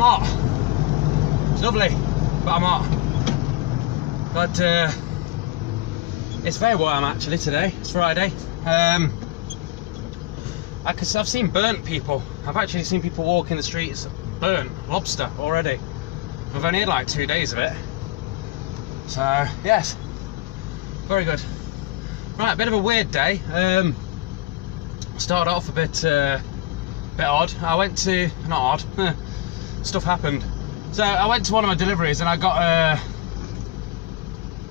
I'm hot. It's lovely, but I'm hot. But it's very warm actually today. It's Friday. I've seen burnt people. I've actually seen people walk in the streets burnt lobster already. I've only had like 2 days of it. So yes, very good. Right, a bit of a weird day. Started off a bit odd. I went to, not odd, stuff happened. So I went to one of my deliveries and I got a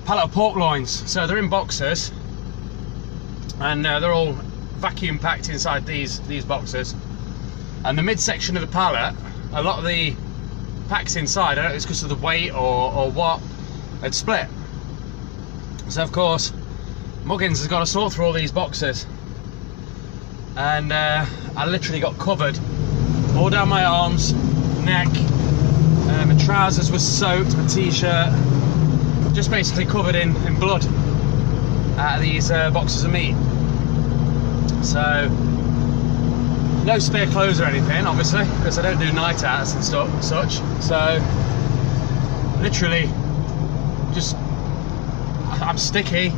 pallet of pork loins. So they're in boxes and they're all vacuum packed inside these boxes. And the midsection of the pallet, a lot of the packs inside, I don't know if it's because of the weight or what, had split. So of course, Muggins has got to sort through all these boxes. And I literally got covered all down my arms, neck, my trousers were soaked, my t-shirt, just basically covered in blood out of these boxes of meat. So no spare clothes or anything, obviously, because I don't do night outs and such. So literally just, I'm sticky.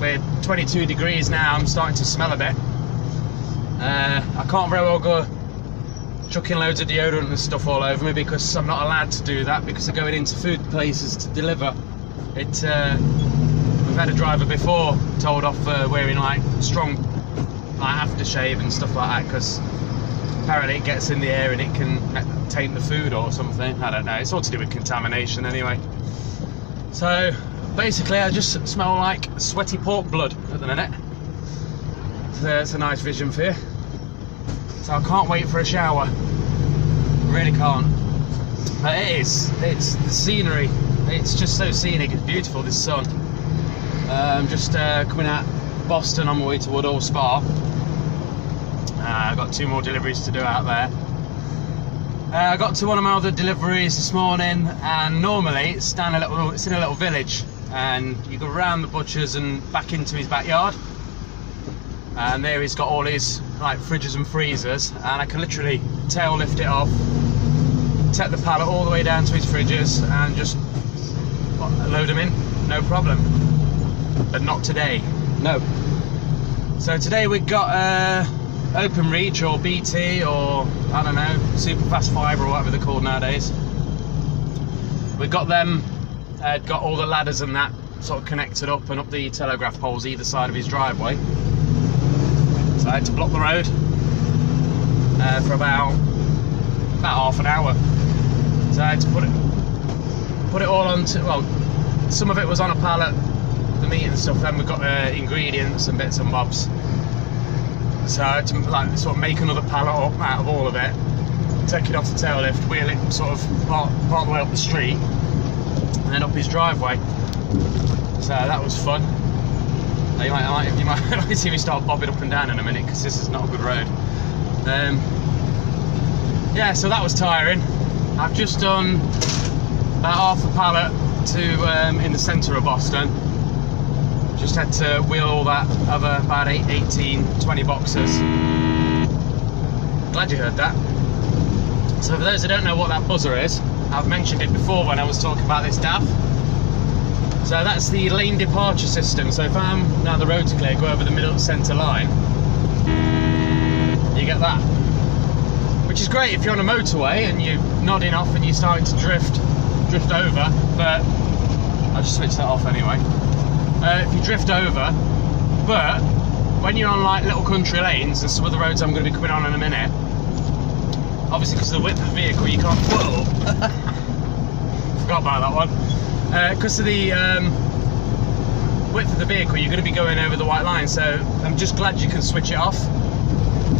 We're 22 degrees now. I'm starting to smell a bit. I can't very well go chucking loads of deodorant and stuff all over me because I'm not allowed to do that because they're going into food places to deliver. We've had a driver before told off wearing like strong aftershave and stuff like that because apparently it gets in the air and it can taint the food or something. I don't know. It's all to do with contamination anyway. So basically I just smell like sweaty pork blood at the minute. So it's a nice vision for you. So I can't wait for a shower. Really can't. But it's the scenery. It's just so scenic. It's beautiful, this sun. I'm just coming out Boston on my way to Woodall Spa. I've got 2 more deliveries to do out there. I got to one of my other deliveries this morning, and normally it's in a little village, and you go around the butcher's and back into his backyard, and there he's got all his like fridges and freezers, and I can literally tail lift it off, take the pallet all the way down to his fridges, and just load them in, no problem. But not today, no. So today we've got Open Reach or BT or I don't know, super fast fibre or whatever they're called nowadays. We've got them, got all the ladders and that sort of connected up and up the telegraph poles either side of his driveway. So I had to block the road for about half an hour. So I had to put it all onto, well, some of it was on a pallet, the meat and stuff, then we've got ingredients and bits and bobs. So I had to like sort of make another pallet up out of all of it, take it off the tail lift, wheel it sort of part of the way up the street, and then up his driveway. So that was fun. You might see me start bobbing up and down in a minute because this is not a good road. Yeah, so that was tiring. I've just done about half a pallet to in the centre of Boston. Just had to wheel all that other about 18, 20 boxes. Glad you heard that. So for those who don't know what that buzzer is, I've mentioned it before when I was talking about this DAF. So that's the lane departure system. So if I'm, now the road's clear, go over the middle centre line, you get that. Which is great if you're on a motorway and you're nodding off and you're starting to drift over, but I'll just switch that off anyway. If you drift over, but when you're on like little country lanes and some of the roads I'm going to be coming on in a minute, obviously because of the width of the vehicle you can't, whoa, forgot about that one, because of the width of the vehicle you're going to be going over the white line, so I'm just glad you can switch it off,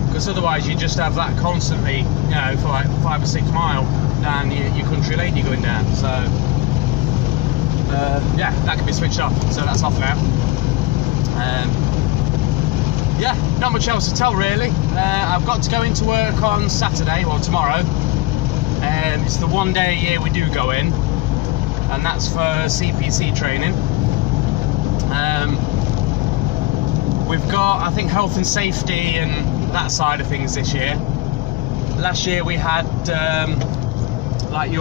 because otherwise you just have that constantly, you know, for like 5 or 6 miles down your country lane you're going down. So yeah, that can be switched off, so that's off now. Yeah, not much else to tell really. I've got to go into work on Saturday, well tomorrow. It's the one day a year we do go in, and that's for CPC training. We've got, I think, health and safety and that side of things this year. last year we had like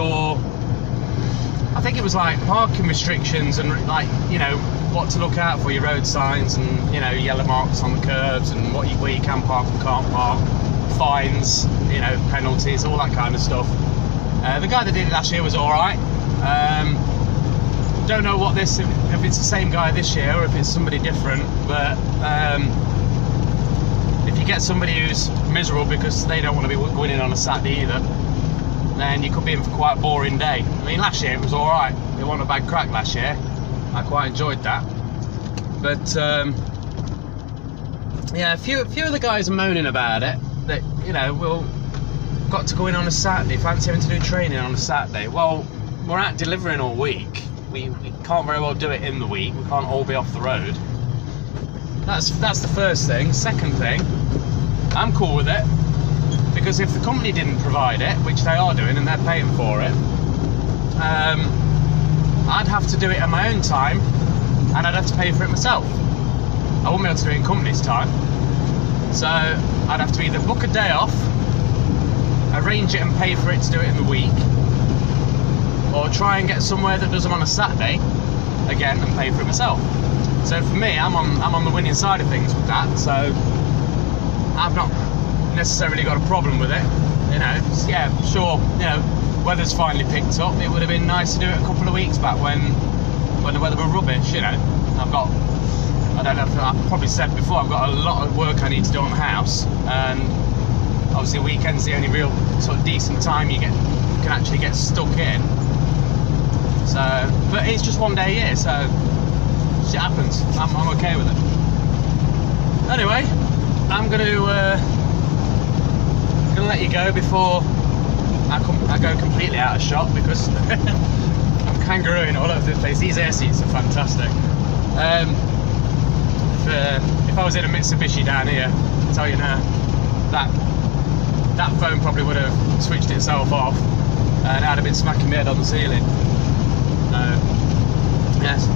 I think it was like parking restrictions and like, you know, what to look out for, your road signs and, you know, yellow marks on the curbs and where you can park and can't park, fines, you know, penalties, all that kind of stuff. The guy that did it last year was alright. Don't know what if it's the same guy this year or if it's somebody different, but if you get somebody who's miserable because they don't want to be going in on a Saturday either, then you could be in for quite a boring day. I mean, last year it was alright. It wasn't a bad crack last year. I quite enjoyed that. But yeah, a few of the guys are moaning about it. That, you know, got to go in on a Saturday, fancy having to do training on a Saturday. Well, we're out delivering all week. We can't very well do it in the week. We can't all be off the road. That's the first thing. Second thing, I'm cool with it, because if the company didn't provide it, which they are doing and they're paying for it, I'd have to do it at my own time and I'd have to pay for it myself. I wouldn't be able to do it in company's time. So I'd have to either book a day off, arrange it and pay for it to do it in the week, or try and get somewhere that does them on a Saturday again and pay for it myself. So for me, I'm on the winning side of things with that, so I've not necessarily got a problem with it. You know, yeah, sure, you know, weather's finally picked up. It would have been nice to do it a couple of weeks back when the weather was rubbish, you know. I don't know if I've probably said before, I've got a lot of work I need to do on the house, and obviously weekend's the only real sort of decent time you can actually get stuck in. So, but it's just one day a year, so shit happens. I'm okay with it. Anyway, I'm gonna let you go before I go completely out of shot, because I'm kangarooing all over the place. These air seats are fantastic. If I was in a Mitsubishi down here, I'll tell you now, that phone probably would have switched itself off and I'd have been smacking my head on the ceiling. Yes.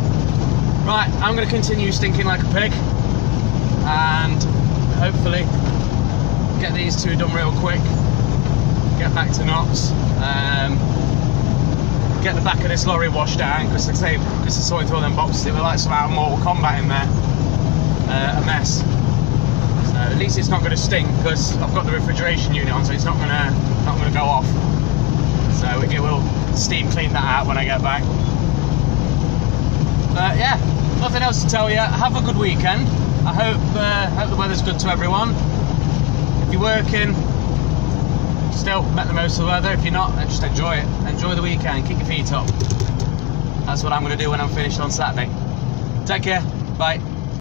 Right, I'm going to continue stinking like a pig and hopefully get these two done real quick, get back to Knox, get the back of this lorry washed down, because like I say, because it's sorting through all them boxes, it was like some out of Mortal Kombat in there, a mess. So at least it's not going to stink, because I've got the refrigeration unit on, so it's not going to go off. So it will steam clean that out when I get back. But yeah, nothing else to tell you. Have a good weekend. I hope the weather's good to everyone. If you're working, still make the most of the weather. If you're not, then just enjoy it. Enjoy the weekend, kick your feet up. That's what I'm going to do when I'm finished on Saturday. Take care, bye.